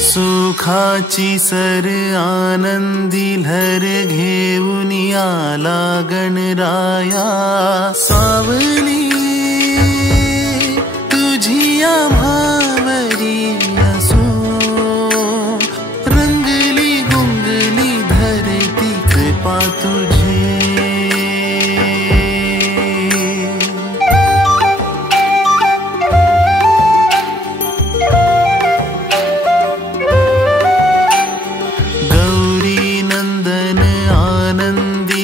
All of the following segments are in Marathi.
सुखाची सर आनंदी लहर घेऊन आला गणराया सावली तुझी आम्हावरी असो रंगली गुंगली धरती कृपा तुझी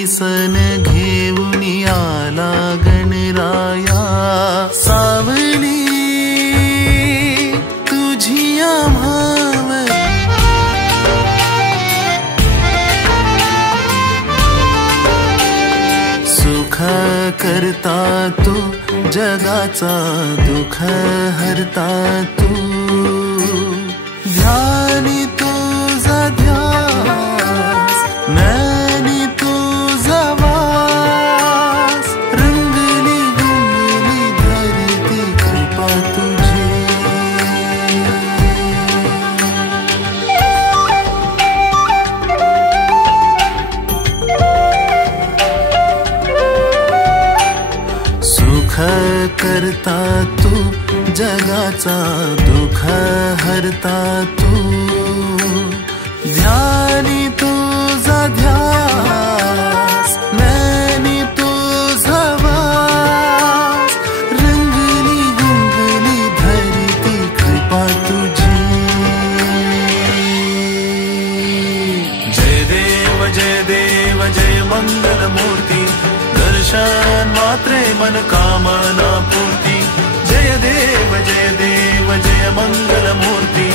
सन घेऊन आला गणराया सावली तुझी आम्हावर सुख करता तू जगाचा दुःख हरता तू ध्यानी तुझा ध्यास नैनी तुझा वास रंगली गुंगली धरती कृपा तुझी सुख करता तू जगाचा दुःख हरता तू ध्यानी तुझा ध्यास नैनी तुझा वास रंगली गुंगली धरती कृपा तुझी जय देव जय मंगल मूर्ती दर्शन मात्रे मन कामना पूर्ती जय देव जय मंगल मूर्ती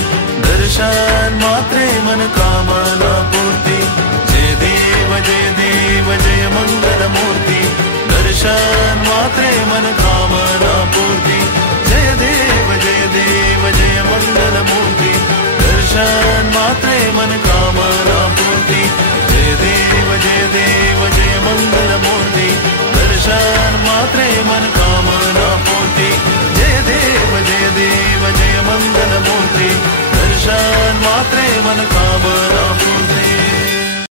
दर्शन मात्रे मन कामना पूर्ती जय देव जय मंगल मूर्ती दर्शन मात्रे मन कामना पूर्ती जय देव जय मंगल मूर्ती दर्शन मात्रे मन कामना पूर्ती जय देव जय मंगल मूर्ती दर्शन मात्रे मन